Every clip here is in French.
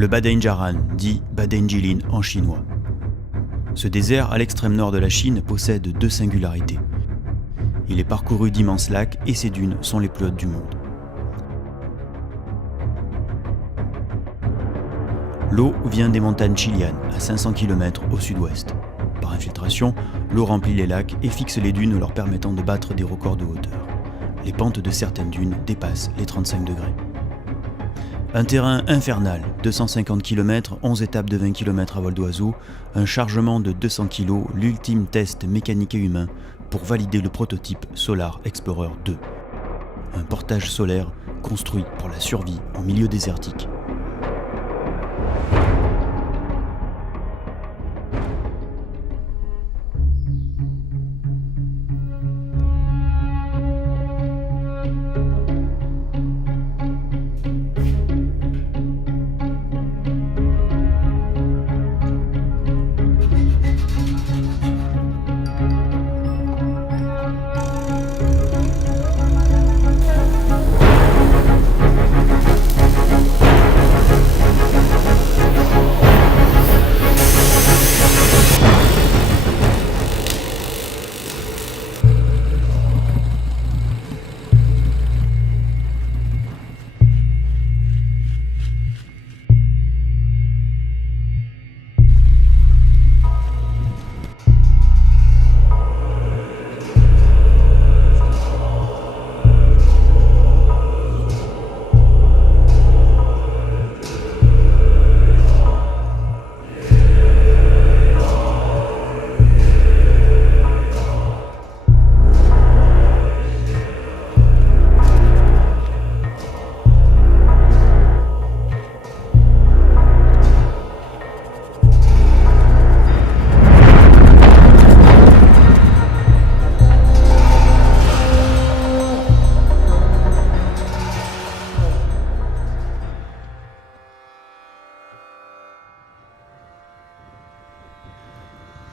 Le Badain-Jaran, dit Badain-Jilin en chinois. Ce désert à l'extrême nord de la Chine possède deux singularités. Il est parcouru d'immenses lacs et ses dunes sont les plus hautes du monde. L'eau vient des montagnes chilianes, à 500 km au sud-ouest. Par infiltration, l'eau remplit les lacs et fixe les dunes leur permettant de battre des records de hauteur. Les pentes de certaines dunes dépassent les 35 degrés. Un terrain infernal, 250 km, 11 étapes de 20 km à vol d'oiseau, un chargement de 200 kg, l'ultime test mécanique et humain pour valider le prototype Solar Explorer 2. Un portage solaire construit pour la survie en milieu désertique.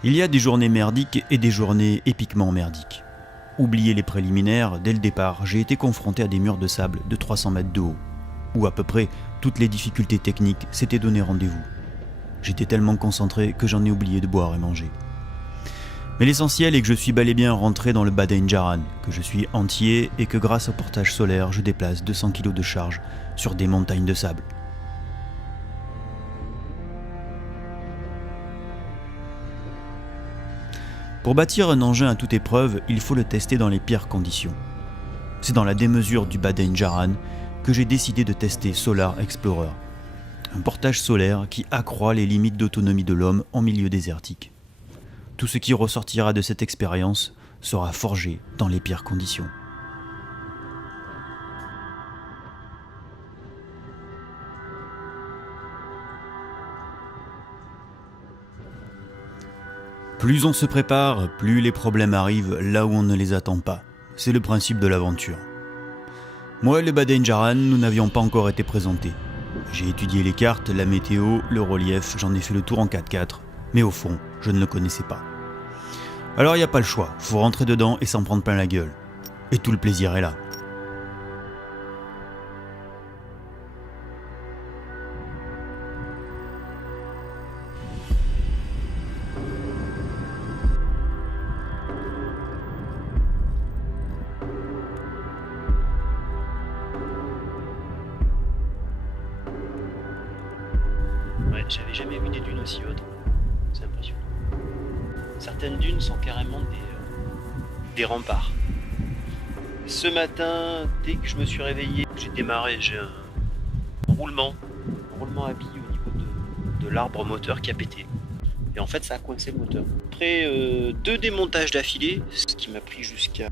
Il y a des journées merdiques et des journées épiquement merdiques. Oubliez les préliminaires, dès le départ, j'ai été confronté à des murs de sable de 300 mètres de haut, où à peu près toutes les difficultés techniques s'étaient donné rendez-vous. J'étais tellement concentré que j'en ai oublié de boire et manger. Mais l'essentiel est que je suis bel et bien rentré dans le Badain-Jaran, que je suis entier et que grâce au portage solaire, je déplace 200 kg de charge sur des montagnes de sable. Pour bâtir un engin à toute épreuve, il faut le tester dans les pires conditions. C'est dans la démesure du Badain-Jaran que j'ai décidé de tester Solar Explorer, un portage solaire qui accroît les limites d'autonomie de l'homme en milieu désertique. Tout ce qui ressortira de cette expérience sera forgé dans les pires conditions. Plus on se prépare, plus les problèmes arrivent là où on ne les attend pas. C'est le principe de l'aventure. Moi et le Badain-Jaran, nous n'avions pas encore été présentés. J'ai étudié les cartes, la météo, le relief, j'en ai fait le tour en 4x4, mais au fond, je ne le connaissais pas. Alors il n'y a pas le choix, faut rentrer dedans et s'en prendre plein la gueule. Et tout le plaisir est là. Ouais, j'avais jamais vu des dunes aussi hautes. C'est impressionnant. Certaines dunes sont carrément des remparts. Ce matin, dès que je me suis réveillé, j'ai démarré, j'ai un roulement à billes au niveau de l'arbre moteur qui a pété. Et en fait, ça a coincé le moteur. Après 2 démontages d'affilée, ce qui m'a pris jusqu'à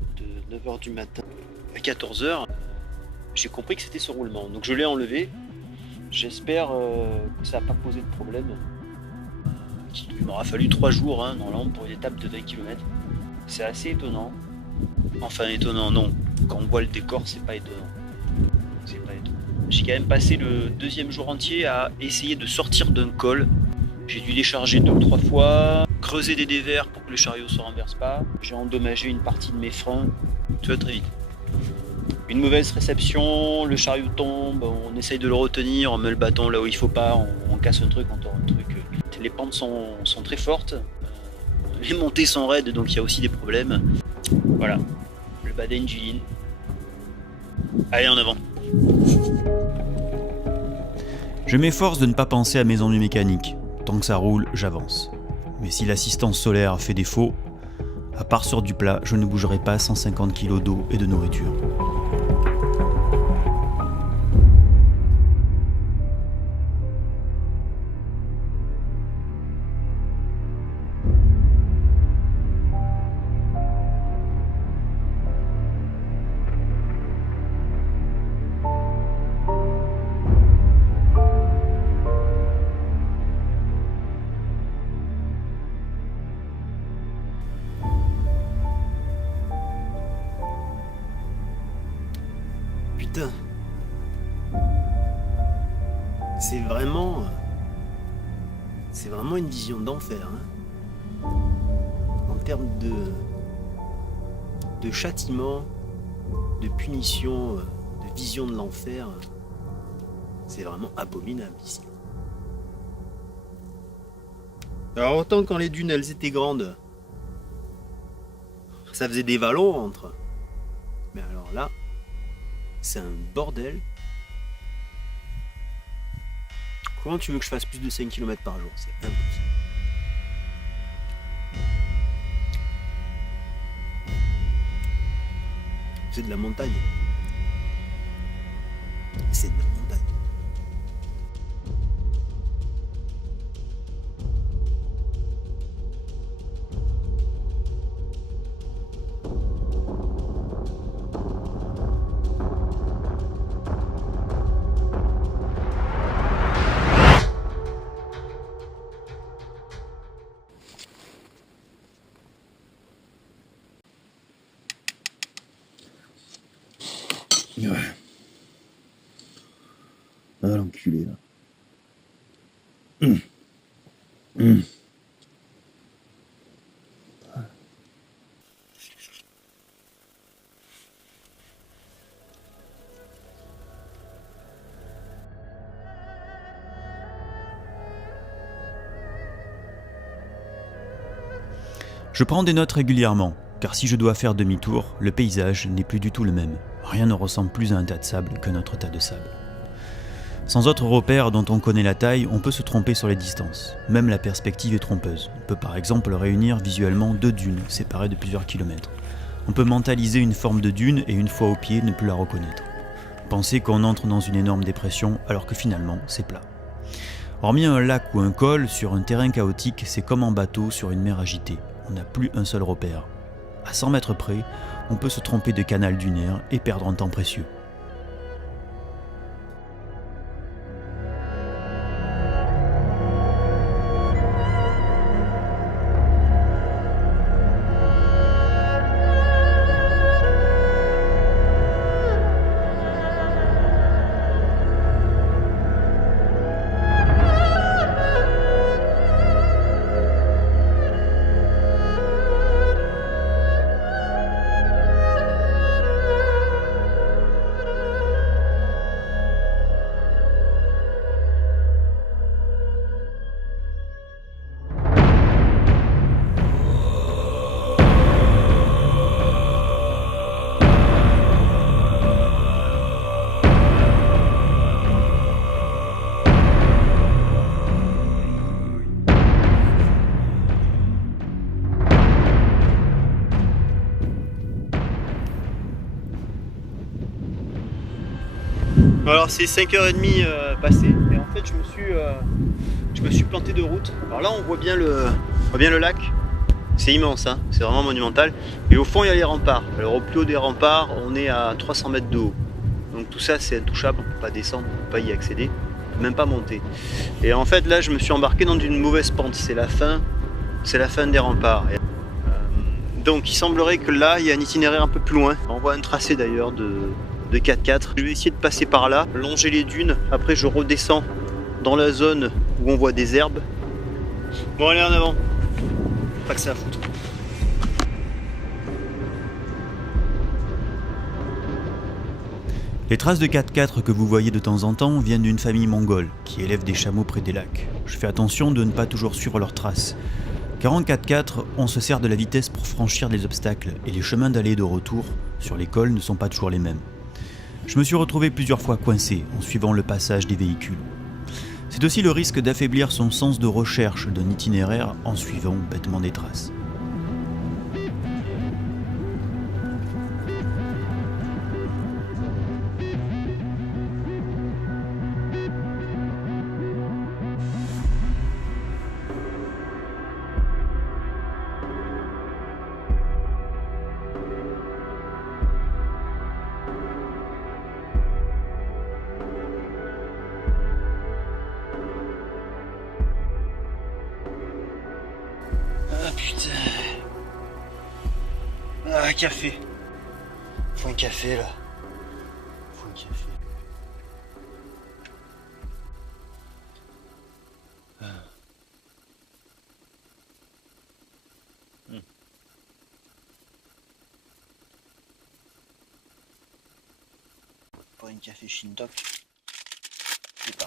9h du matin à 14h, j'ai compris que c'était ce roulement. Donc je l'ai enlevé. J'espère que ça n'a pas posé de problème. Il m'aura fallu 3 jours dans l'ombre pour une étape de 20 km. C'est assez étonnant. Enfin étonnant, non. Quand on voit le décor, c'est pas étonnant. C'est pas étonnant. J'ai quand même passé le 2e jour entier à essayer de sortir d'un col. J'ai dû décharger 2 ou 3 fois, creuser des dévers pour que le chariot ne se renverse pas. J'ai endommagé une partie de mes freins. Tout va très vite. Une mauvaise réception, le chariot tombe, on essaye de le retenir, on met le bâton là où il faut pas, on casse un truc, on tord un truc. Les pentes sont très fortes, les montées sont raides, donc il y a aussi des problèmes. Voilà, le Baden Jilin. Allez, en avant. Je m'efforce de ne pas penser à mes ennuis mécaniques. Tant que ça roule, j'avance. Mais si l'assistance solaire fait défaut, à part sur du plat, je ne bougerai pas 150 kg d'eau et de nourriture. Putain, c'est vraiment une vision d'enfer, hein. En termes de châtiment, de punition, de vision de l'enfer, c'est vraiment abominable ici. Alors autant quand les dunes elles étaient grandes, ça faisait des vallons entre. Mais alors là, c'est un bordel. Comment tu veux que je fasse plus de 5 km par jour? C'est impossible. C'est de la montagne. C'est de la montagne. Ouais. Ah l'enculé là. Je prends des notes régulièrement, car si je dois faire demi-tour, le paysage n'est plus du tout le même. Rien ne ressemble plus à un tas de sable qu'un autre tas de sable. Sans autre repère dont on connaît la taille, on peut se tromper sur les distances. Même la perspective est trompeuse. On peut par exemple réunir visuellement deux dunes séparées de plusieurs kilomètres. On peut mentaliser une forme de dune et une fois au pied ne plus la reconnaître. Penser qu'on entre dans une énorme dépression alors que finalement c'est plat. Hormis un lac ou un col, sur un terrain chaotique, c'est comme en bateau sur une mer agitée. On n'a plus un seul repère. À 100 mètres près, on peut se tromper de canal dunaire et perdre un temps précieux. Alors c'est 5h30 passé et en fait je me suis planté de route. Alors là on voit bien le lac, c'est immense, hein, c'est vraiment monumental. Et au fond il y a les remparts. Alors au plus haut des remparts on est à 300 mètres de haut. Donc tout ça c'est intouchable, on ne peut pas descendre, on ne peut pas y accéder, on peut même pas monter. Et en fait là je me suis embarqué dans une mauvaise pente, c'est la fin des remparts. Donc il semblerait que là il y a un itinéraire un peu plus loin. On voit un tracé d'ailleurs de 4x4. Je vais essayer de passer par là, longer les dunes. Après je redescends dans la zone où on voit des herbes. Bon allez en avant. Pas que ça à foutre. Les traces de 4x4 que vous voyez de temps en temps viennent d'une famille mongole qui élève des chameaux près des lacs. Je fais attention de ne pas toujours suivre leurs traces. Car en 4x4, on se sert de la vitesse pour franchir des obstacles et les chemins d'aller et de retour sur les cols ne sont pas toujours les mêmes. Je me suis retrouvé plusieurs fois coincé en suivant le passage des véhicules. C'est aussi le risque d'affaiblir son sens de recherche d'un itinéraire en suivant bêtement des traces. Ah putain. Ah, café. Faut un café là. Faut un café. Pas un café Shintok. C'est pas.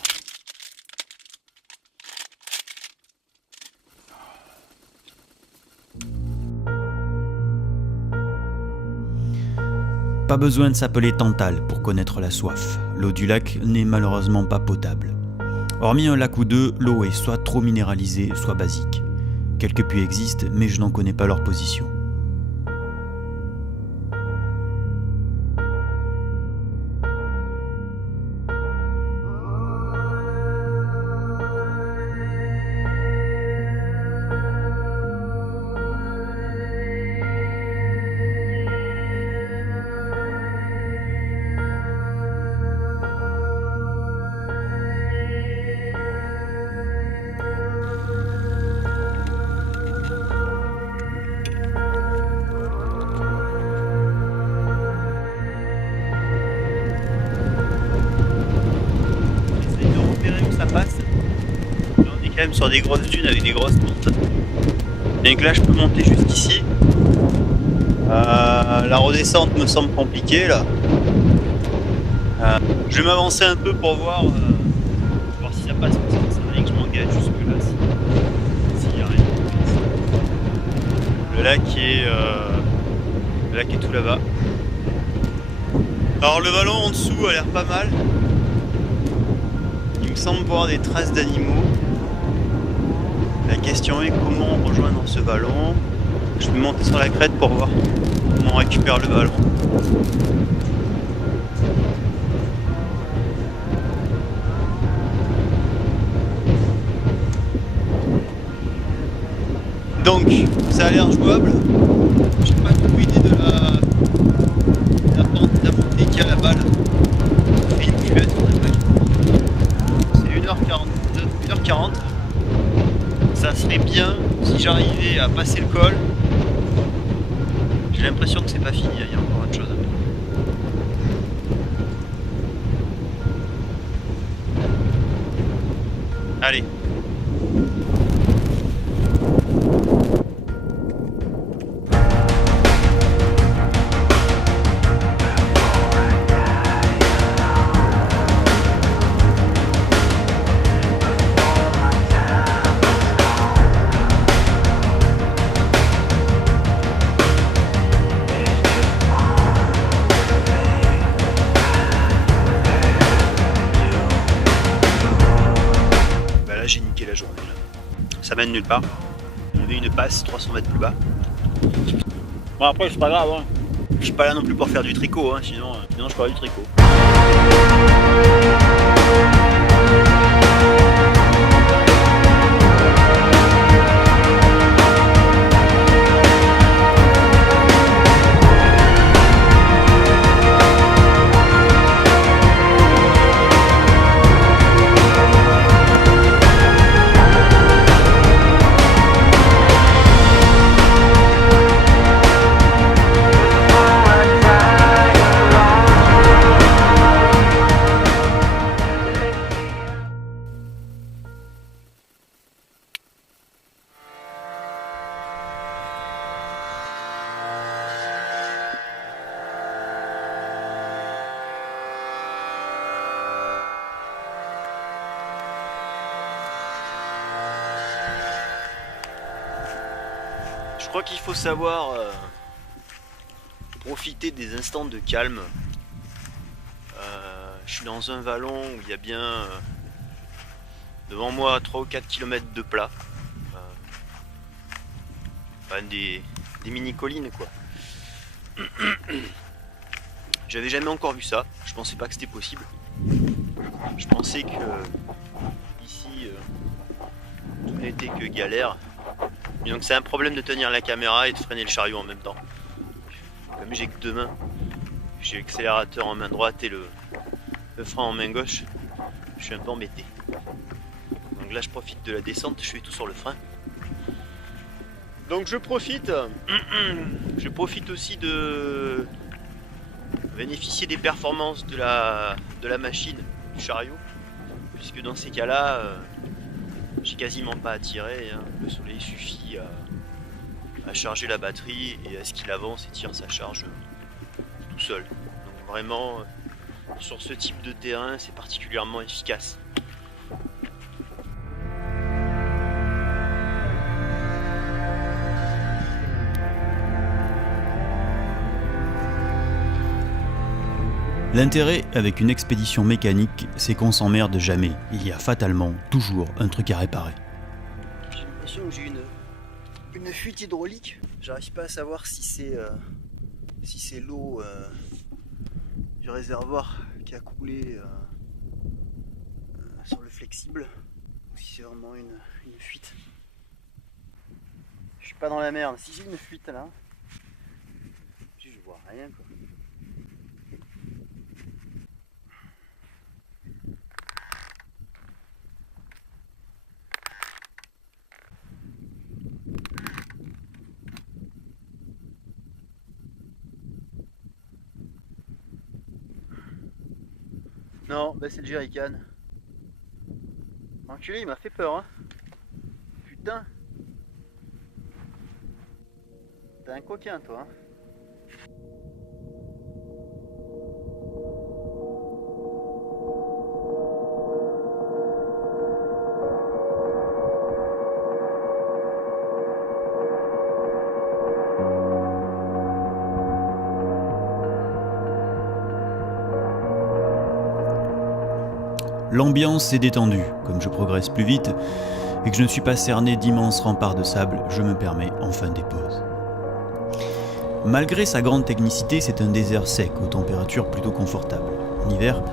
Pas besoin de s'appeler Tantale pour connaître la soif. L'eau du lac n'est malheureusement pas potable. Hormis un lac ou deux, l'eau est soit trop minéralisée, soit basique. Quelques puits existent, mais je n'en connais pas leur position. Même sur des grosses dunes avec des grosses pentes. Donc là je peux monter jusqu'ici. La redescente me semble compliquée là. Je vais m'avancer un peu pour voir si ça passe, parce que ça veut dire que je m'engage jusque là s'il y a rien. Le lac est tout là-bas. Alors le vallon en dessous a l'air pas mal. Il me semble voir des traces d'animaux. La question est comment rejoindre ce vallon. Je vais monter sur la crête pour voir comment on récupère le vallon. Donc, ça a l'air jouable. J'ai pas du tout idée de la pente, de la montée qu'il y a là-bas. Ça fait une cuvette, c'est 1h40. Ça serait bien si j'arrivais à passer le col. J'ai l'impression que c'est pas fini, il y a encore autre chose. Allez. J'ai niqué la journée là. Ça mène nulle part. Il y avait une passe 300 mètres plus bas. Bon après c'est pas grave hein. Je suis pas là non plus pour faire du tricot hein, sinon je ferais du tricot. crois qu'il faut savoir profiter des instants de calme. Je suis dans un vallon où il y a bien devant moi 3 ou 4 km de plat. Des mini-collines quoi. J'avais jamais encore vu ça, je pensais pas que c'était possible. Je pensais que ici tout n'était que galère. Et donc c'est un problème de tenir la caméra et de freiner le chariot en même temps. Comme j'ai que deux mains, j'ai l'accélérateur en main droite et le frein en main gauche, je suis un peu embêté. Donc là je profite de la descente, je fais tout sur le frein. Donc je profite aussi de bénéficier des performances de la machine, du chariot, puisque dans ces cas-là, j'ai quasiment pas à tirer, hein. Le soleil suffit à charger la batterie et à ce qu'il avance et tire sa charge tout seul. Donc vraiment, sur ce type de terrain, c'est particulièrement efficace. L'intérêt avec une expédition mécanique, c'est qu'on s'emmerde jamais. Il y a fatalement toujours un truc à réparer. J'ai l'impression que j'ai une fuite hydraulique. J'arrive pas à savoir si c'est l'eau du réservoir qui a coulé sur le flexible ou si c'est vraiment une fuite. Je suis pas dans la merde. Si j'ai une fuite là, je vois rien quoi. Non, bah c'est le jerrycan. L'enculé, il m'a fait peur, hein. Putain. T'es un coquin, toi, hein. L'ambiance est détendue. Comme je progresse plus vite et que je ne suis pas cerné d'immenses remparts de sable, je me permets enfin des pauses. Malgré sa grande technicité, c'est un désert sec aux températures plutôt confortables. En hiver,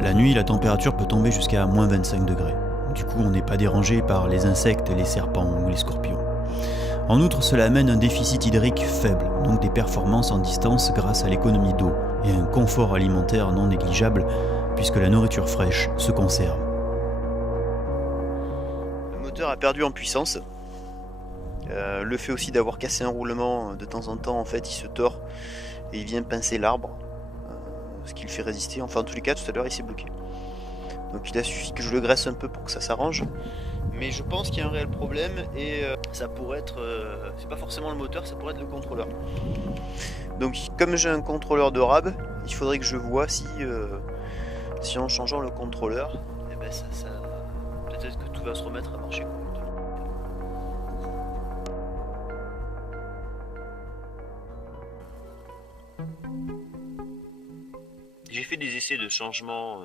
la nuit, la température peut tomber jusqu'à moins 25 degrés. Du coup, on n'est pas dérangé par les insectes, les serpents ou les scorpions. En outre, cela amène un déficit hydrique faible, donc des performances en distance grâce à l'économie d'eau et un confort alimentaire non négligeable puisque la nourriture fraîche se conserve. Le moteur a perdu en puissance. Le fait aussi d'avoir cassé un roulement de temps en temps, en fait, il se tord et il vient pincer l'arbre, ce qui le fait résister. Enfin, en tous les cas, tout à l'heure, il s'est bloqué. Donc il a suffi que je le graisse un peu pour que ça s'arrange. Mais je pense qu'il y a un réel problème et ça pourrait être... c'est pas forcément le moteur, ça pourrait être le contrôleur. Donc comme j'ai un contrôleur de RAB, il faudrait que je vois si en changeant le contrôleur, eh ben ça peut-être que tout va se remettre à marcher correctement. J'ai fait des essais de changement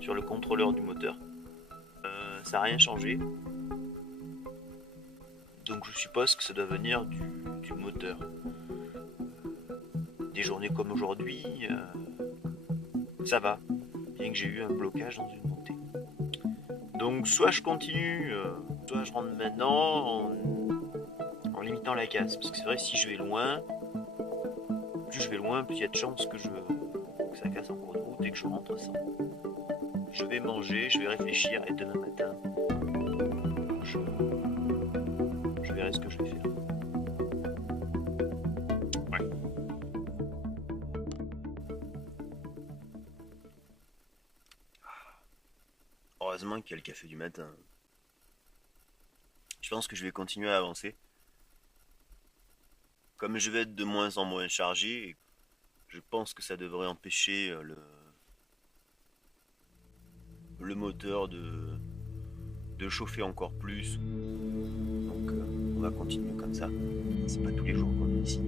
sur le contrôleur du moteur. Ça n'a rien changé. Donc je suppose que ça doit venir du moteur. Des journées comme aujourd'hui, ça va, bien que j'ai eu un blocage dans une montée. Donc soit je continue, soit je rentre maintenant en limitant la casse. Parce que c'est vrai, si je vais loin, plus je vais loin, plus il y a de chances que ça casse en cours de route et que je rentre sans. Je vais manger, je vais réfléchir et demain matin, je verrai ce que je vais faire. Ouais. Heureusement qu'il y a le café du matin. Je pense que je vais continuer à avancer. Comme je vais être de moins en moins chargé, je pense que ça devrait empêcher le moteur de chauffer encore plus. Donc on va continuer comme ça. C'est pas tous les jours qu'on est ici.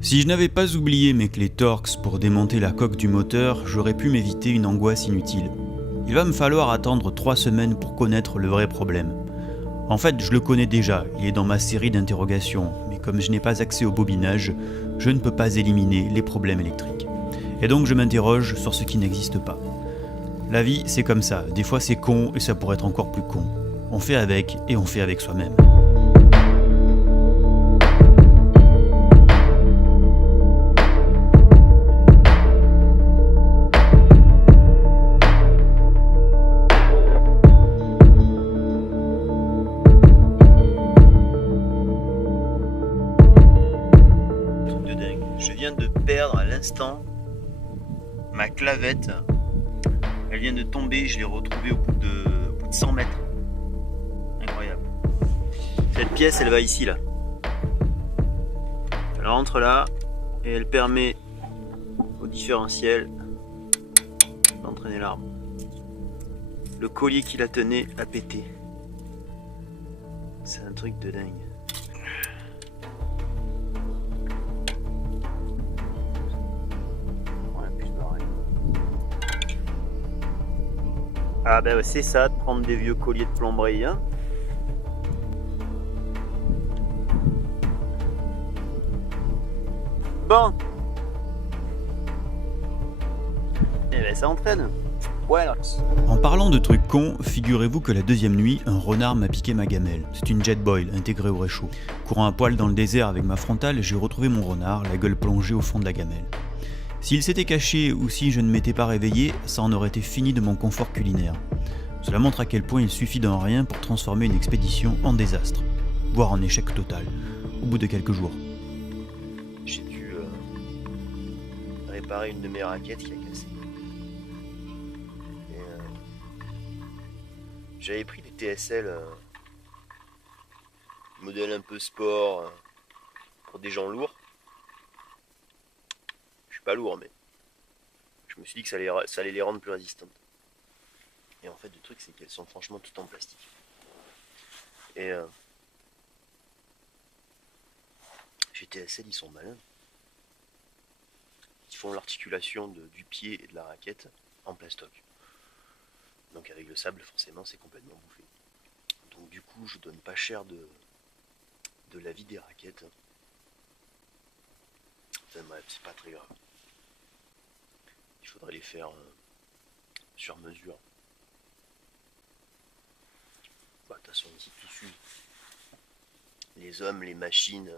Si je n'avais pas oublié mes clés Torx pour démonter la coque du moteur, j'aurais pu m'éviter une angoisse inutile. Il va me falloir attendre 3 semaines pour connaître le vrai problème. En fait, je le connais déjà, il est dans ma série d'interrogations, mais comme je n'ai pas accès au bobinage, je ne peux pas éliminer les problèmes électriques. Et donc je m'interroge sur ce qui n'existe pas. La vie, c'est comme ça, des fois c'est con et ça pourrait être encore plus con. On fait avec et on fait avec soi-même. Je viens de perdre à l'instant ma clavette. Elle vient de tomber, je l'ai retrouvée au bout de 100 mètres. Incroyable. Cette pièce, elle va ici, là. Elle rentre là et elle permet au différentiel d'entraîner l'arbre. Le collier qui la tenait a pété. C'est un truc de dingue. Ah ben c'est ça, de prendre des vieux colliers de plomberie, hein. Bon. Eh ben ça entraîne. Voilà. En parlant de trucs cons, figurez-vous que la deuxième nuit, un renard m'a piqué ma gamelle. C'est une Jetboil intégrée au réchaud. Courant à poil dans le désert avec ma frontale, j'ai retrouvé mon renard, la gueule plongée au fond de la gamelle. S'il s'était caché ou si je ne m'étais pas réveillé, ça en aurait été fini de mon confort culinaire. Cela montre à quel point il suffit d'un rien pour transformer une expédition en désastre, voire en échec total, au bout de quelques jours. J'ai dû réparer une de mes raquettes qui a cassé. Et, j'avais pris des TSL, modèle un peu sport, pour des gens lourds. Pas lourd, mais je me suis dit que ça allait les rendre plus résistantes. Et en fait, le truc, c'est qu'elles sont franchement toutes en plastique. Et GTSL, ils sont malins. Ils font l'articulation du pied et de la raquette en plastoc. Donc avec le sable, forcément, c'est complètement bouffé. Donc du coup, je donne pas cher de la vie des raquettes. Enfin bref, c'est pas très grave. Il faudrait les faire sur mesure. Bah, de toute façon, ici tout s'use. Les hommes, les machines,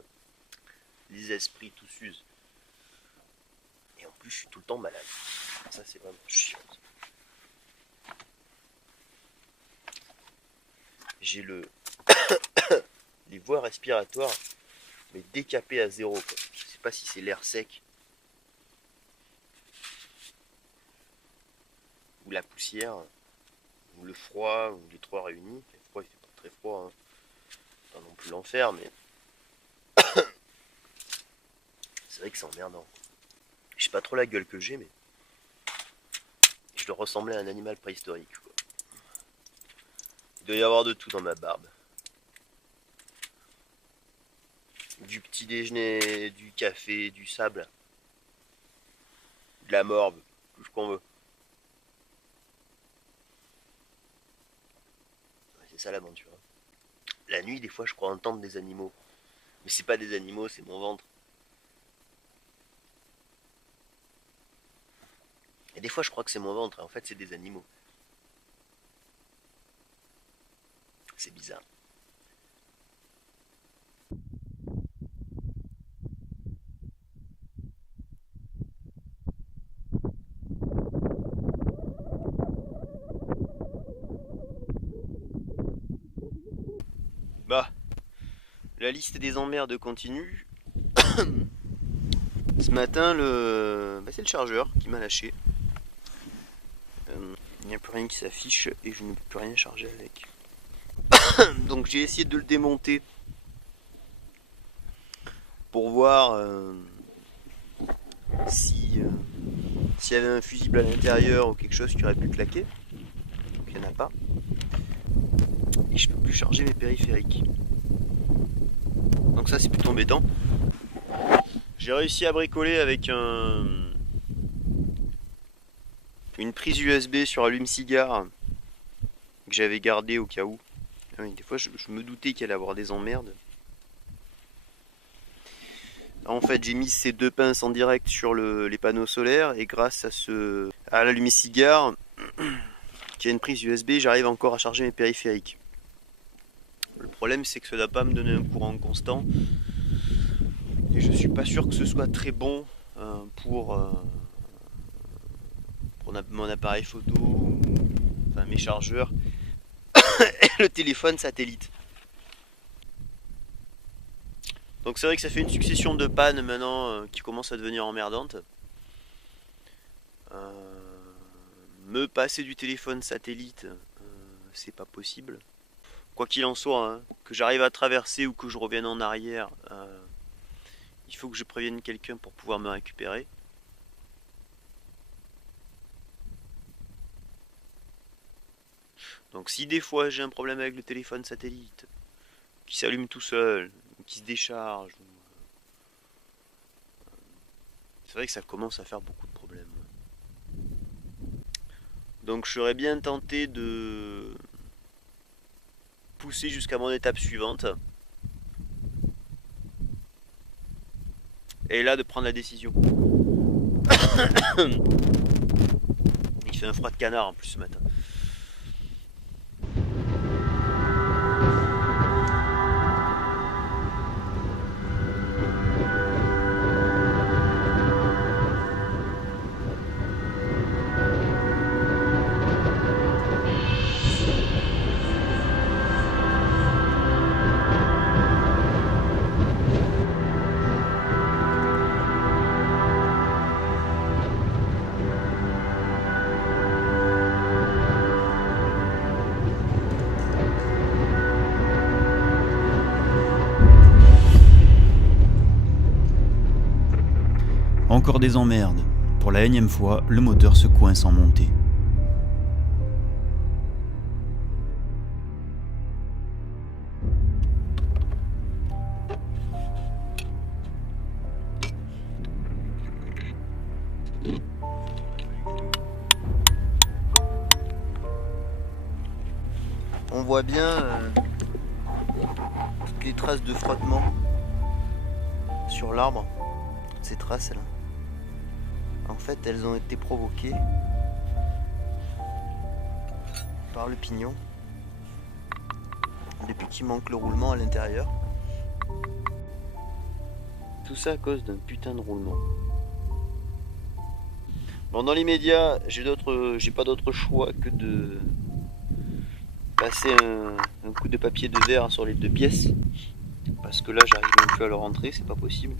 les esprits, tout s'use. Et en plus, je suis tout le temps malade. Ça, c'est vraiment chiant. J'ai les voies respiratoires, mais décapées à zéro, quoi. Je sais pas si c'est l'air sec ou la poussière, ou le froid, ou les trois réunis. Le froid, il fait pas très froid, hein. Pas non plus l'enfer, mais c'est vrai que c'est emmerdant. Je sais pas trop la gueule que j'ai, mais je dois ressembler à un animal préhistorique, quoi. Il doit y avoir de tout dans ma barbe. Du petit déjeuner, du café, du sable, de la morve, tout ce qu'on veut. C'est ça l'aventure. La nuit, des fois, je crois entendre des animaux. Mais c'est pas des animaux, c'est mon ventre. Et des fois, je crois que c'est mon ventre, et en fait, c'est des animaux. C'est bizarre. Bah, la liste des emmerdes continue. Ce matin, c'est le chargeur qui m'a lâché. Il n'y a plus rien qui s'affiche et je ne peux plus rien charger avec. Donc j'ai essayé de le démonter pour voir s'il y avait un fusible à l'intérieur ou quelque chose qui aurait pu claquer. il n'y en a pas. Et je peux plus charger mes périphériques. Donc ça c'est plutôt embêtant. J'ai réussi à bricoler avec une prise USB sur allume-cigare que j'avais gardée au cas où. Oui, des fois je me doutais qu'il allait avoir des emmerdes. En fait j'ai mis ces deux pinces en direct sur les panneaux solaires et grâce à l'allume-cigare qui a une prise USB, j'arrive encore à charger mes périphériques. Le problème c'est que ça ne doit pas me donner un courant constant et je suis pas sûr que ce soit très bon pour mon appareil photo, enfin mes chargeurs et le téléphone satellite. Donc c'est vrai que ça fait une succession de pannes maintenant qui commence à devenir emmerdante. Me passer du téléphone satellite, c'est pas possible. Quoi qu'il en soit, hein, que j'arrive à traverser ou que je revienne en arrière, il faut que je prévienne quelqu'un pour pouvoir me récupérer. Donc si des fois j'ai un problème avec le téléphone satellite, qui s'allume tout seul, ou qui se décharge, c'est vrai que ça commence à faire beaucoup de problèmes. Donc je serais bien tenté de pousser jusqu'à mon étape suivante. Et là de prendre la décision. Il fait un froid de canard en plus ce matin. Encore des emmerdes. Pour la énième fois, le moteur se coince en montée. On voit bien toutes les traces de frottement sur l'arbre. Ces traces là. En fait, elles ont été provoquées par le pignon depuis qu'il manque le roulement à l'intérieur. Tout ça à cause d'un putain de roulement. Bon, dans l'immédiat, j'ai pas d'autre choix que de passer un coup de papier de verre sur les deux pièces parce que là, j'arrive même plus à le rentrer, c'est pas possible.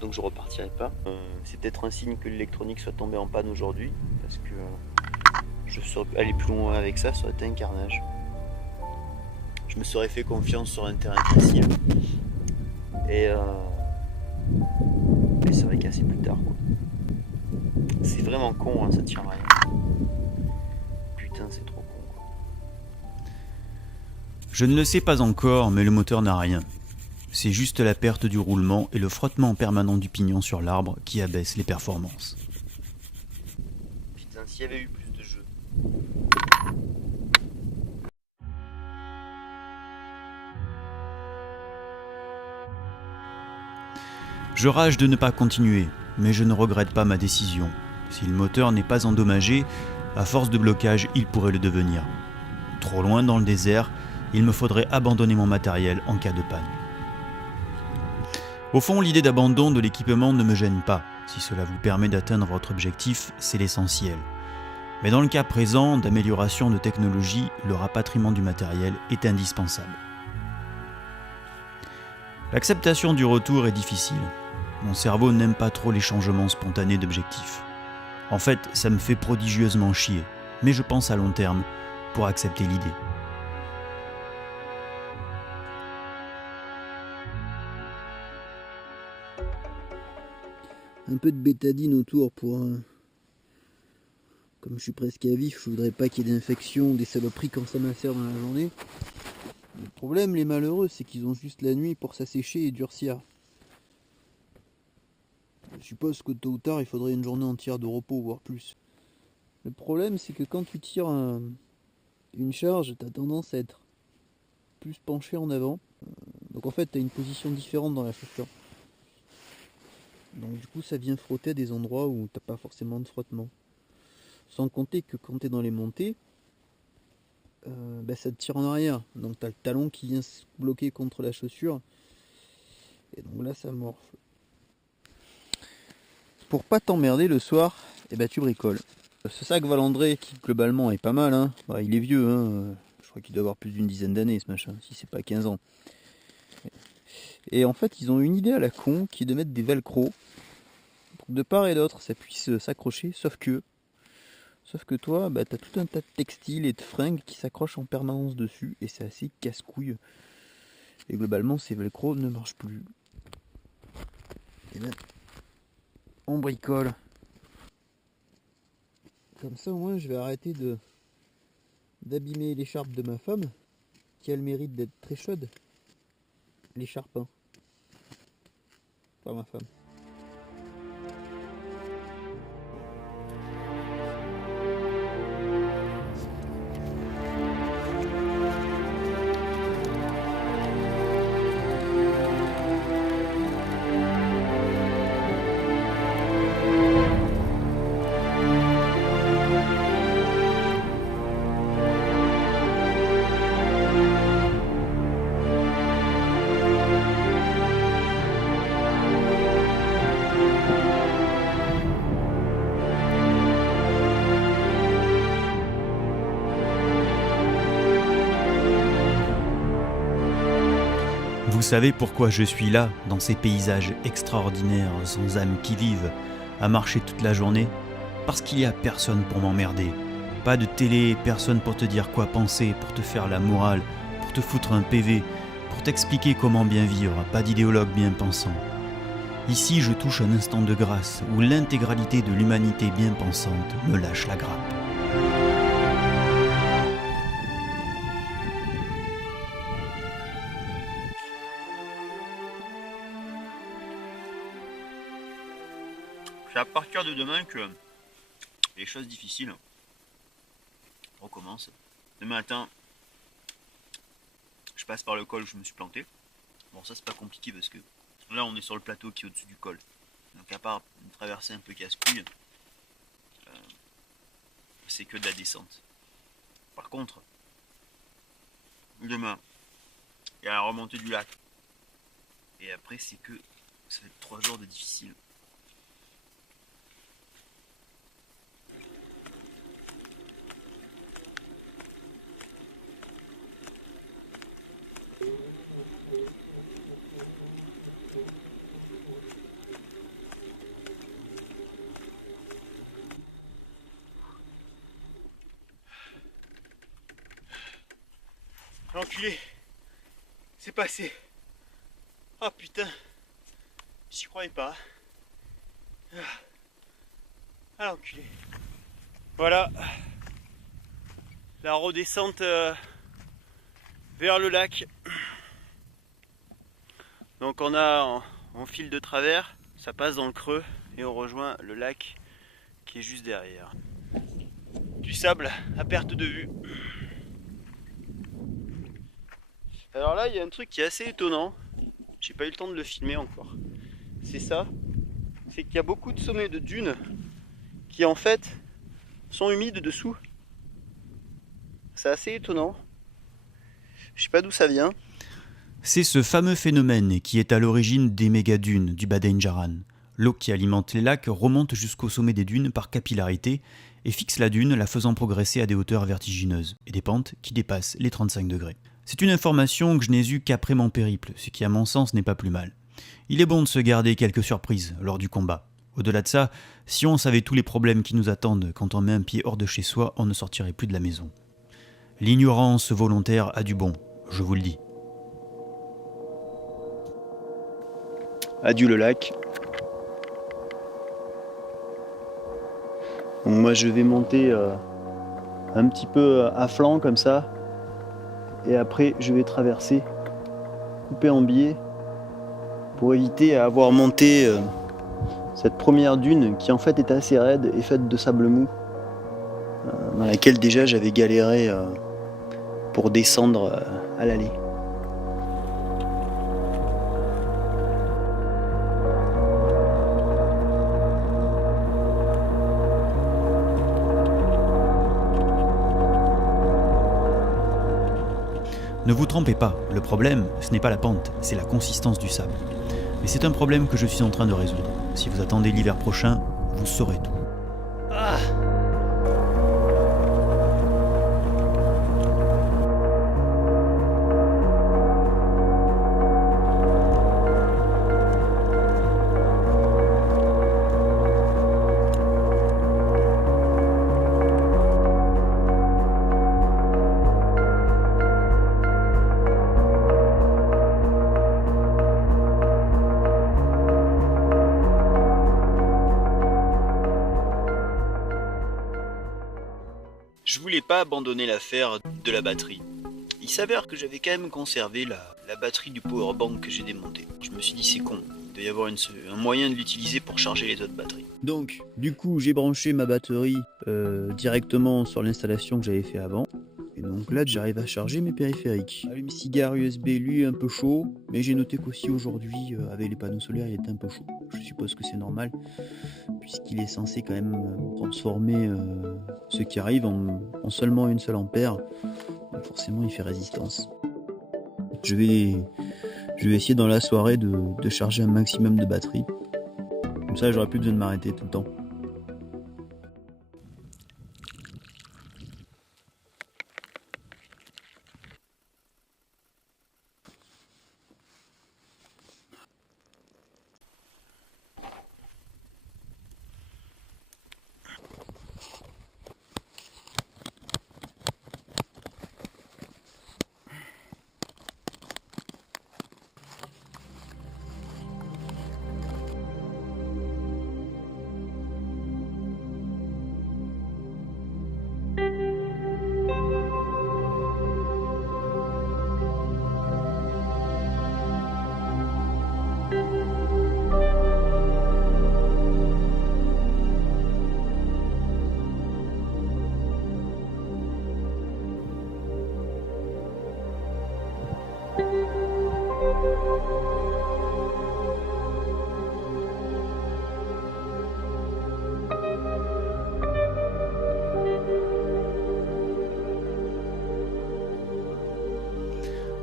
Donc je repartirai pas. C'est peut-être un signe que l'électronique soit tombée en panne aujourd'hui, parce que je serais allé plus loin avec ça, ça aurait été un carnage. Je me serais fait confiance sur un terrain facile. Et ça aurait cassé plus tard, quoi. C'est vraiment con, hein, ça tient à rien. Putain, c'est trop con, quoi. Je ne le sais pas encore, mais le moteur n'a rien. C'est juste la perte du roulement et le frottement permanent du pignon sur l'arbre qui abaisse les performances. Putain, s'il y avait eu plus de jeux. Je rage de ne pas continuer, mais je ne regrette pas ma décision. Si le moteur n'est pas endommagé, à force de blocage, il pourrait le devenir. Trop loin dans le désert, il me faudrait abandonner mon matériel en cas de panne. Au fond, l'idée d'abandon de l'équipement ne me gêne pas. Si cela vous permet d'atteindre votre objectif, c'est l'essentiel. Mais dans le cas présent d'amélioration de technologie, le rapatriement du matériel est indispensable. L'acceptation du retour est difficile. Mon cerveau n'aime pas trop les changements spontanés d'objectifs. En fait, ça me fait prodigieusement chier, mais je pense à long terme pour accepter l'idée. Un peu de bétadine autour pour Comme je suis presque à vif, je voudrais pas qu'il y ait d'infection, des saloperies quand ça macère dans la journée. Le problème, les malheureux, c'est qu'ils ont juste la nuit pour s'assécher et durcir. Je suppose que tôt ou tard, il faudrait une journée entière de repos, voire plus. Le problème, c'est que quand tu tires une charge, tu as tendance à être plus penché en avant. Donc en fait, tu as une position différente dans la chaussure. Donc du coup, ça vient frotter à des endroits où t'as pas forcément de frottement. Sans compter que quand tu es dans les montées, ça te tire en arrière. Donc tu as le talon qui vient se bloquer contre la chaussure. Et donc là, ça morfle. Pour pas t'emmerder le soir, tu bricoles. Ce sac Valandré, qui globalement est pas mal, hein. Il est vieux, hein. Je crois qu'il doit avoir plus d'une dizaine d'années ce machin, si c'est pas 15 ans. Et en fait, ils ont une idée à la con qui est de mettre des velcro pour que de part et d'autre ça puisse s'accrocher, sauf que toi, t'as tout un tas de textiles et de fringues qui s'accrochent en permanence dessus et c'est assez casse-couille. Et globalement, ces velcro ne marchent plus. Et là, on bricole. Comme ça, au moins, je vais arrêter d'abîmer l'écharpe de ma femme, qui a le mérite d'être très chaude. L'écharpe, hein. Pas ma femme. Vous savez pourquoi je suis là, dans ces paysages extraordinaires, sans âme qui vivent, à marcher toute la journée? Parce qu'il n'y a personne pour m'emmerder. Pas de télé, personne pour te dire quoi penser, pour te faire la morale, pour te foutre un PV, pour t'expliquer comment bien vivre, pas d'idéologue bien pensant. Ici, je touche un instant de grâce, où l'intégralité de l'humanité bien pensante me lâche la grappe. C'est à partir de demain que les choses difficiles recommencent. Demain matin, je passe par le col où je me suis planté. Bon, ça c'est pas compliqué parce que là on est sur le plateau qui est au-dessus du col. Donc à part une traversée un peu casse-couille, c'est que de la descente. Par contre, demain, il y a la remontée du lac. Et après c'est que ça va être 3 jours de difficile. L'enculé, c'est passé. Oh putain, j'y croyais pas. Ah l'enculé. Voilà, la redescente vers le lac. Donc on file de travers, ça passe dans le creux et on rejoint le lac qui est juste derrière. Du sable à perte de vue. Alors là, il y a un truc qui est assez étonnant. J'ai pas eu le temps de le filmer encore. C'est ça. C'est qu'il y a beaucoup de sommets de dunes qui en fait sont humides dessous. C'est assez étonnant. Je sais pas d'où ça vient. C'est ce fameux phénomène qui est à l'origine des méga-dunes du Badain-Jaran. L'eau qui alimente les lacs remonte jusqu'au sommet des dunes par capillarité et fixe la dune, la faisant progresser à des hauteurs vertigineuses et des pentes qui dépassent les 35 degrés. C'est une information que je n'ai eue qu'après mon périple, ce qui à mon sens n'est pas plus mal. Il est bon de se garder quelques surprises lors du combat. Au-delà de ça, si on savait tous les problèmes qui nous attendent quand on met un pied hors de chez soi, on ne sortirait plus de la maison. L'ignorance volontaire a du bon, je vous le dis. Adieu le lac. Donc moi je vais monter un petit peu à flanc comme ça. Et après je vais traverser, couper en biais pour éviter à avoir monté cette première dune qui en fait est assez raide et faite de sable mou, dans laquelle déjà j'avais galéré pour descendre à l'allée. Ne vous trompez pas, le problème, ce n'est pas la pente, c'est la consistance du sable. Et c'est un problème que je suis en train de résoudre. Si vous attendez l'hiver prochain, vous saurez tout. Ah. Je voulais pas abandonner l'affaire de la batterie. Il s'avère que j'avais quand même conservé la batterie du powerbank que j'ai démonté. Je me suis dit c'est con, il doit y avoir un moyen de l'utiliser pour charger les autres batteries. Donc du coup j'ai branché ma batterie directement sur l'installation que j'avais fait avant. Et donc là j'arrive à charger mes périphériques. Allume-cigare USB lui un peu chaud, mais j'ai noté qu'aussi aujourd'hui avec les panneaux solaires il était un peu chaud. Je suppose que c'est normal puisqu'il est censé quand même transformer ce qui arrive en seulement 1 seule ampère. Donc forcément il fait résistance. Je vais essayer dans la soirée de charger un maximum de batterie. Comme ça j'aurai plus besoin de m'arrêter tout le temps.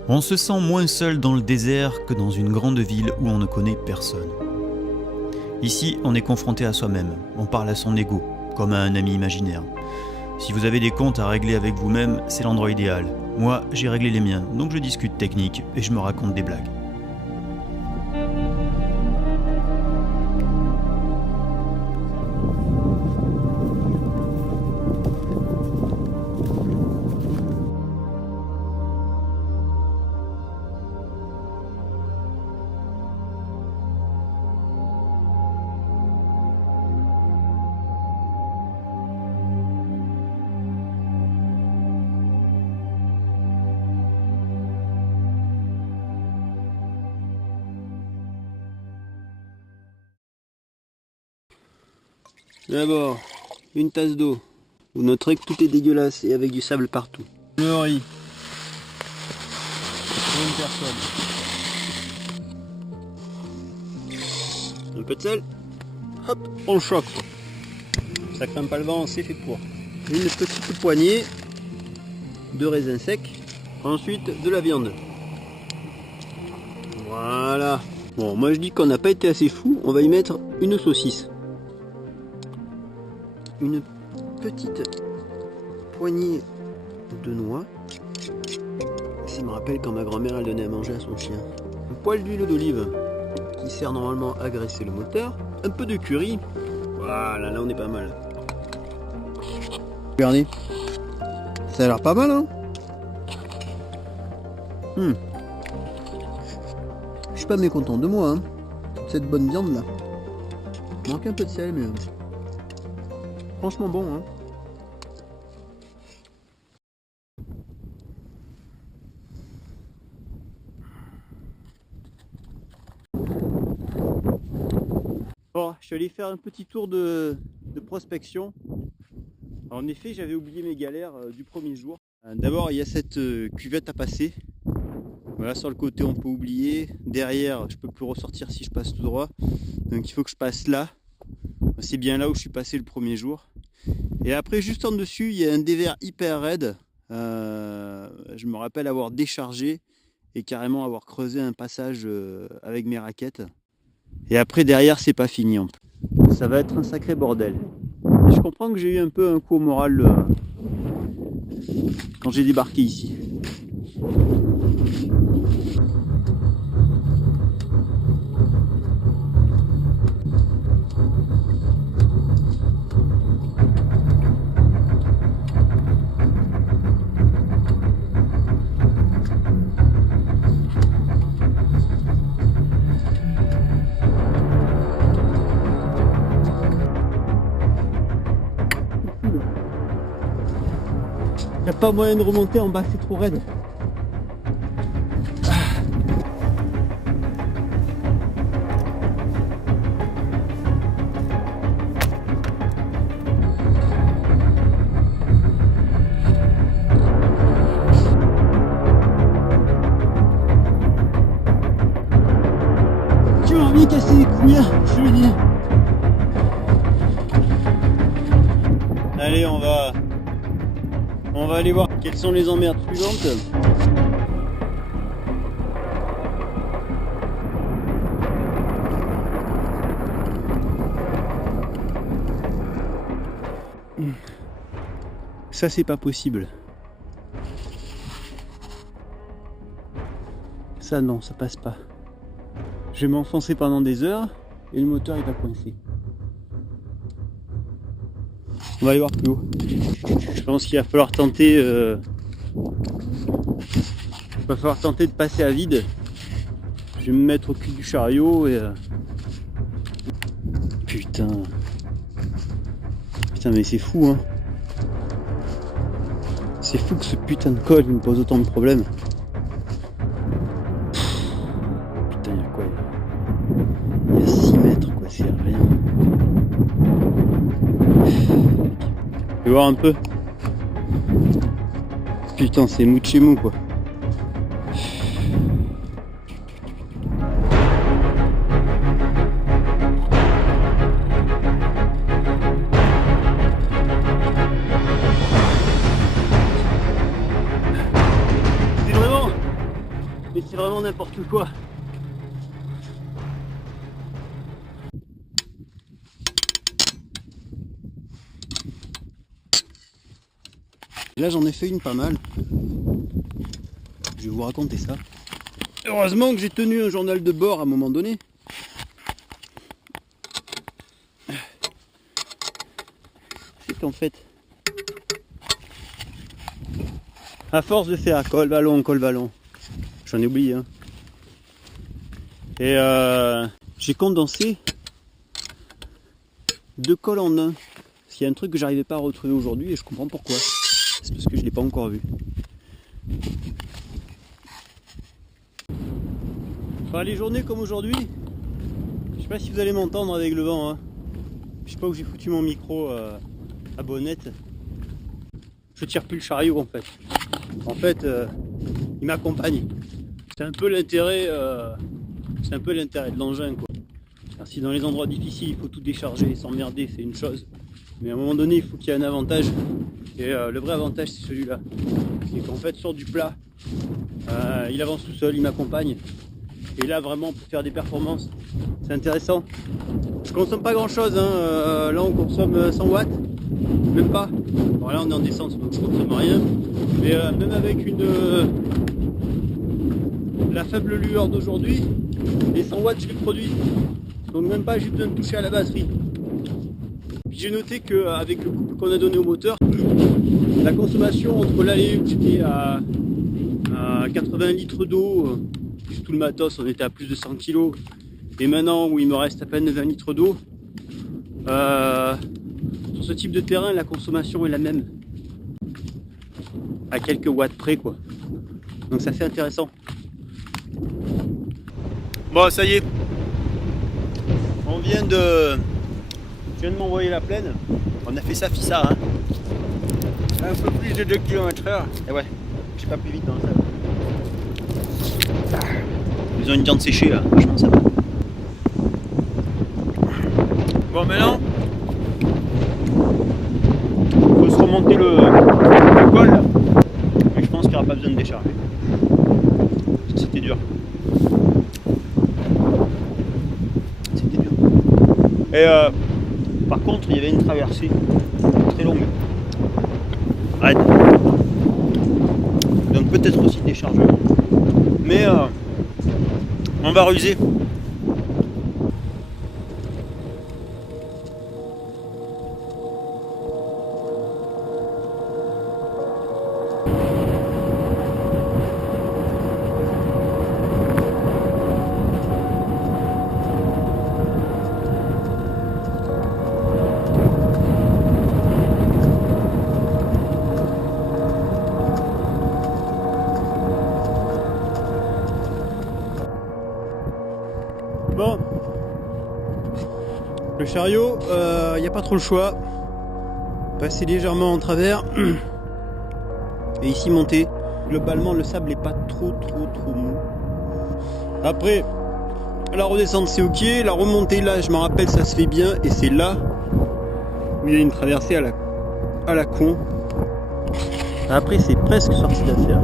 On se sent moins seul dans le désert que dans une grande ville où on ne connaît personne. Ici, on est confronté à soi-même, on parle à son ego, comme à un ami imaginaire. Si vous avez des comptes à régler avec vous-même, c'est l'endroit idéal. Moi, j'ai réglé les miens, donc je discute technique et je me raconte des blagues. D'abord, une tasse d'eau. Vous noterez que tout est dégueulasse et avec du sable partout. Le riz. Pour une personne. Un peu de sel. Hop, on choque. Ça craint pas le vent, c'est fait pour. Une petite poignée de raisins secs. Ensuite, de la viande. Voilà. Bon, moi je dis qu'on n'a pas été assez fou. On va y mettre une saucisse. Une petite poignée de noix. Ça me rappelle quand ma grand-mère elle donnait à manger à son chien. Un poil d'huile d'olive qui sert normalement à graisser le moteur. Un peu de curry. Voilà, là on est pas mal. Regardez. Ça a l'air pas mal, hein. Je suis pas mécontent de moi, hein. Cette bonne viande là. Il manque un peu de sel, mais... franchement bon, hein. Bon, je suis allé faire un petit tour de prospection. En effet, j'avais oublié mes galères du premier jour. D'abord, il y a cette cuvette à passer. Voilà, sur le côté, on peut oublier. Derrière, je peux plus ressortir si je passe tout droit. Donc, il faut que je passe là. C'est bien là où je suis passé le premier jour. Et après, juste en dessus, il y a un dévers hyper raide. Je me rappelle avoir déchargé et carrément avoir creusé un passage avec mes raquettes. Et après, derrière, c'est pas fini. Ça va être un sacré bordel. Je comprends que j'ai eu un peu un coup au moral quand j'ai débarqué ici. Il n'y a pas moyen de remonter en bas, c'est trop raide. Tu m'as envie de casser les couilles, je le dis. Allez, on va aller voir quelles sont les emmerdes suivantes. Ça, c'est pas possible. Ça, non, ça passe pas. Je vais m'enfoncer pendant des heures et le moteur il va coincer. On va aller voir plus haut. Je pense qu'il va falloir tenter de passer à vide. Je vais me mettre au cul du chariot et putain mais c'est fou, hein. C'est fou que ce putain de col me pose autant de problèmes. Putain, il y a quoi? Il y a 6 mètres, quoi, c'est rien. Je vais voir un peu. Putain, c'est mou de chez mou, quoi. C'est vraiment n'importe quoi. Là, j'en ai fait une pas mal. Je vais vous raconter ça. Heureusement que j'ai tenu un journal de bord à un moment donné. C'est qu'en fait, à force de faire col ballon, j'en ai oublié, hein. Et j'ai condensé 2 cols en un. Parce qu'il y a un truc que j'arrivais pas à retrouver aujourd'hui et je comprends pourquoi. C'est parce que je l'ai pas encore vu. Enfin, les journées comme aujourd'hui, je sais pas si vous allez m'entendre avec le vent, hein. Je sais pas où j'ai foutu mon micro à bonnette. Je tire plus le chariot en fait. En fait, il m'accompagne. C'est un peu l'intérêt de l'engin, quoi. Alors, si dans les endroits difficiles il faut tout décharger et s'emmerder, c'est une chose. Mais à un moment donné il faut qu'il y ait un avantage. Et le vrai avantage c'est celui-là. C'est qu'en fait sur du plat, il avance tout seul, il m'accompagne. Et là vraiment on peut faire des performances. C'est intéressant. Je consomme pas grand chose, hein. Là on consomme 100 watts. Même pas. Bon là on est en descente donc je consomme rien. Mais même avec la faible lueur d'aujourd'hui, les 100 watts je les produis. Donc même pas, j'ai besoin de toucher à la batterie. Puis j'ai noté qu'avec le couple qu'on a donné au moteur, la consommation entre là et j'étais à 80 litres d'eau, plus tout le matos, on était à plus de 100 kg. Et maintenant où il me reste à peine 20 litres d'eau, Sur ce type de terrain, la consommation est la même. À quelques watts près, quoi. Donc ça fait intéressant. Bon, ça y est. On vient de... Je viens de m'envoyer la plaine. On a fait ça, hein. Un peu plus de 2 km/h. Et ouais, j'ai pas plus vite dans ça. Ils ont une viande séchée là, franchement ça va. Bon maintenant, faut se remonter le col là. Mais je pense qu'il n'y aura pas besoin de décharger. Parce que c'était dur. C'était dur. Et par contre, il y avait une traversée très longue. Arrête. Donc peut-être aussi déchargement. Mais on va ruser. Bon, le chariot, il n'y a pas trop le choix. Passer légèrement en travers et ici monter. Globalement, le sable n'est pas trop mou. Après, la redescente c'est ok, la remontée là, je me rappelle, ça se fait bien et c'est là où il y a une traversée à la con. Après, c'est presque sorti d'affaire.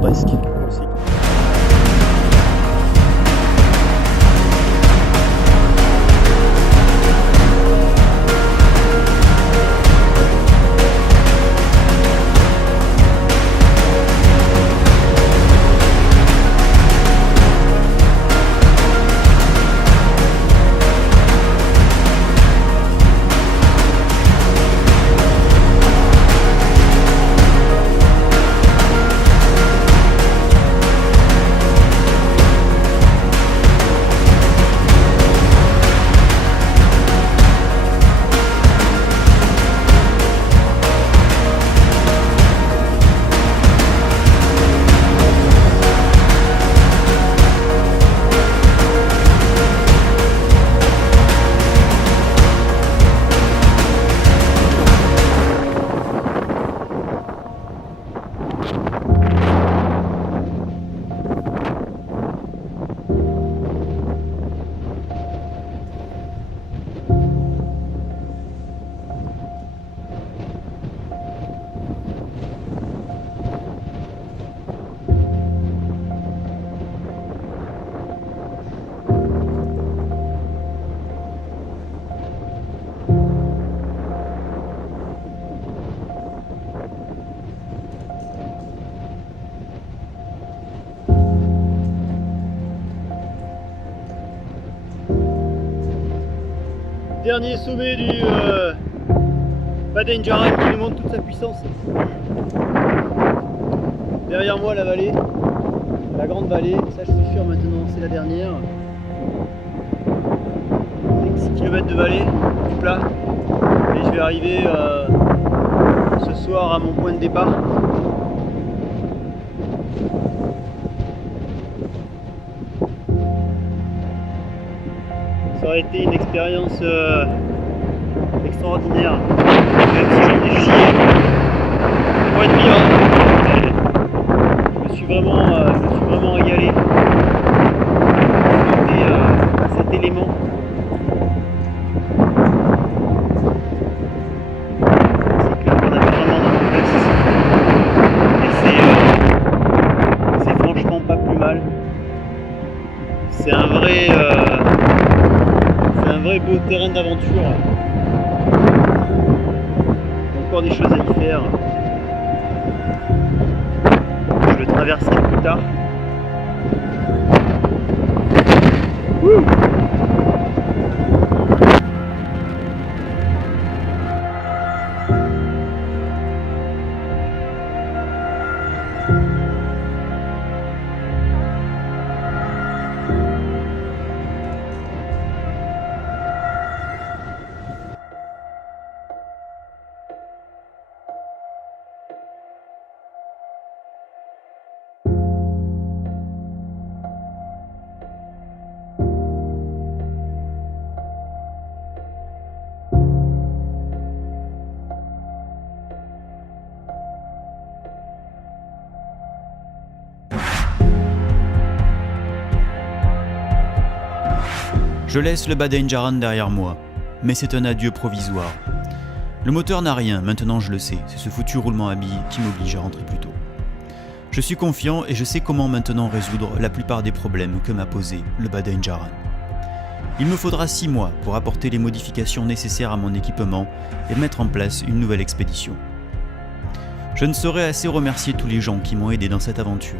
Presque aussi. Dernier sommet du Badenjaran qui nous montre toute sa puissance. Derrière moi la vallée, la grande vallée, ça je suis sûr maintenant c'est la dernière. 6 km de vallée, tout plat. Et je vais arriver ce soir à mon point de départ. Ça aurait été une expérience extraordinaire, même si j'en ai chié. Pour être vivant, je me suis vraiment régalé. C'était cet élément. C'est qu'on avait vraiment dans le place. Et c'est franchement pas plus mal. C'est un vrai beau terrain d'aventure. Encore des choses à y faire. Je le traverserai plus tard. Wouh! Je laisse le Badaïn-Jaran derrière moi, mais c'est un adieu provisoire. Le moteur n'a rien, maintenant je le sais, c'est ce foutu roulement à billes qui m'oblige à rentrer plus tôt. Je suis confiant et je sais comment maintenant résoudre la plupart des problèmes que m'a posé le Badaïn-Jaran. Il me faudra 6 mois pour apporter les modifications nécessaires à mon équipement et mettre en place une nouvelle expédition. Je ne saurais assez remercier tous les gens qui m'ont aidé dans cette aventure.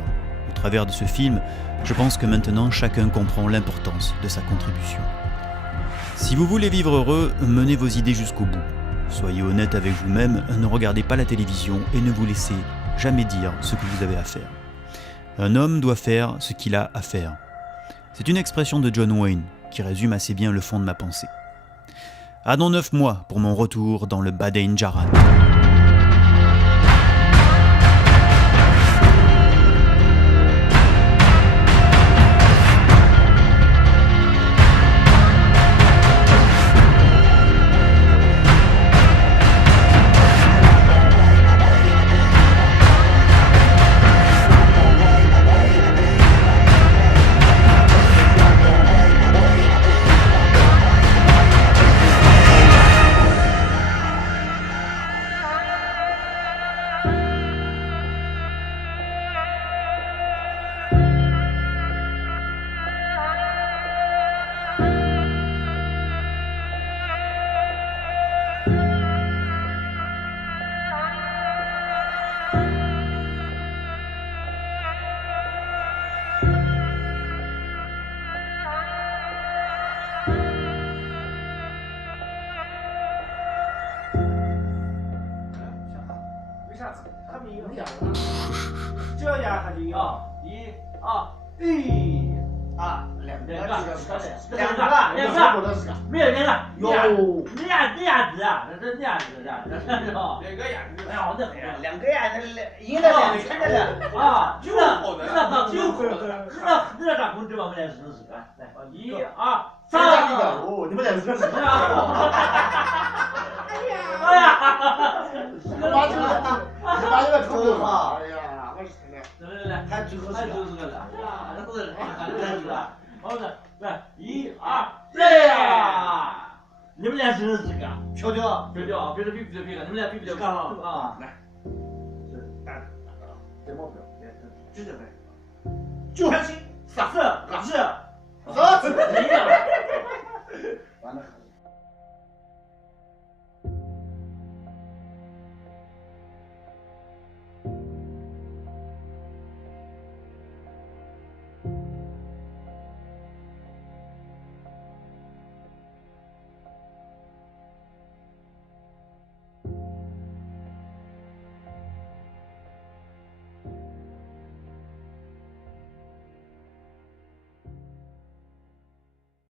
Au travers de ce film, je pense que maintenant chacun comprend l'importance de sa contribution. Si vous voulez vivre heureux, menez vos idées jusqu'au bout. Soyez honnête avec vous-même, ne regardez pas la télévision et ne vous laissez jamais dire ce que vous avez à faire. Un homme doit faire ce qu'il a à faire. C'est une expression de John Wayne qui résume assez bien le fond de ma pensée. À dans 9 mois pour mon retour dans le Badaïn-Jaran.这样还得啊，1、2、1、啊，两个，没有两个，哟，两个鸭子啊，这是鸭子啊，这是哦，两个鸭子，哎呀，那两个鸭子，赢了两圈了啊，就那那咋控制嘛？我们来试试看，来，1、2、3，你们来试试看。哎呀，把这个抽哈，哎呀，我是来，还最后是个了，啊，那都是来是吧？好的，来，1、2、3，你们俩试试看，调调，别的比了，你们俩比看啊，来，这目标，就这个，就开心，是，一样，完了。